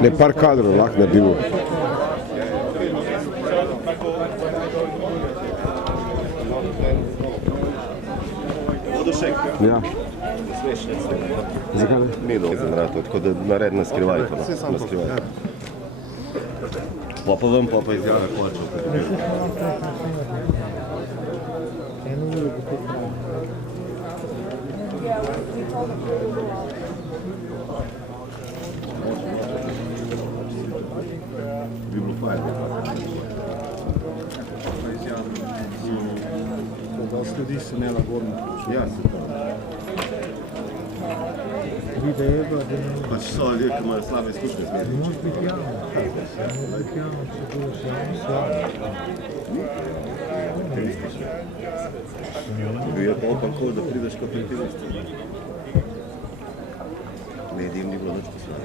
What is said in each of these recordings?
Ne, par kadrov lahko naredimo. Ja. Zakaj ne? Ni dolzen ratov, tako da nared na skrivaj to. Pa vam pa izjave plačal. Bi bilo fajn. Dosti ljudi se nelagodno počuti. Ja, se to. Pač so ljudje, ki imajo slabe izkušnje z mediji. Može biti javno. Može biti javno, če boš javno slabo. Bil je pa open call, da prideš kot aktivist. Medijem ni bilo nič poslano.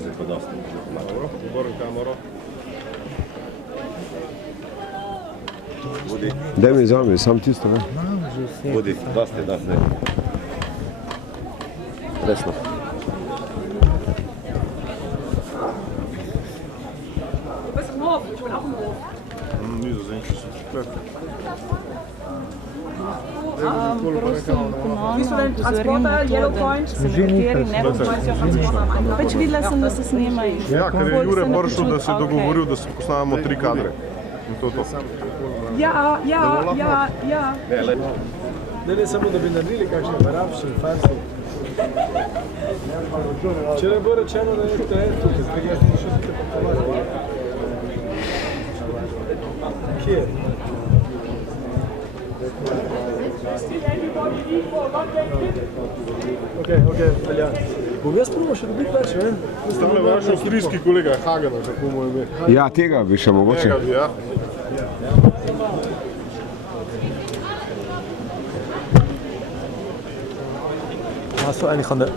Zdaj pa dosti. Obrni kamero. Budi, Daj mi vzami, sam tisto, ne? budi, dosti, zdaj. Resno. Nizozemci so četvrti. Pač videla sem, da se snemajo. Ja, ker je Jure prišel, da se je dogovoril, da se posnamemo 3 kadre. In to je to. Ja. Ne samo, da bi naredili kakšne arabske farse. Če ne bo rečeno, da je to tukaj, zdaj jaz še se te pokovati. Kje? Okej, velja. Bom jaz probal še dobiti več, ne? Stavlja vaš avstrijski kolega Hagena, kako mu je ime. Ja, tega bi še mogoče. Njega bi, ja. Hast du eigentlich an der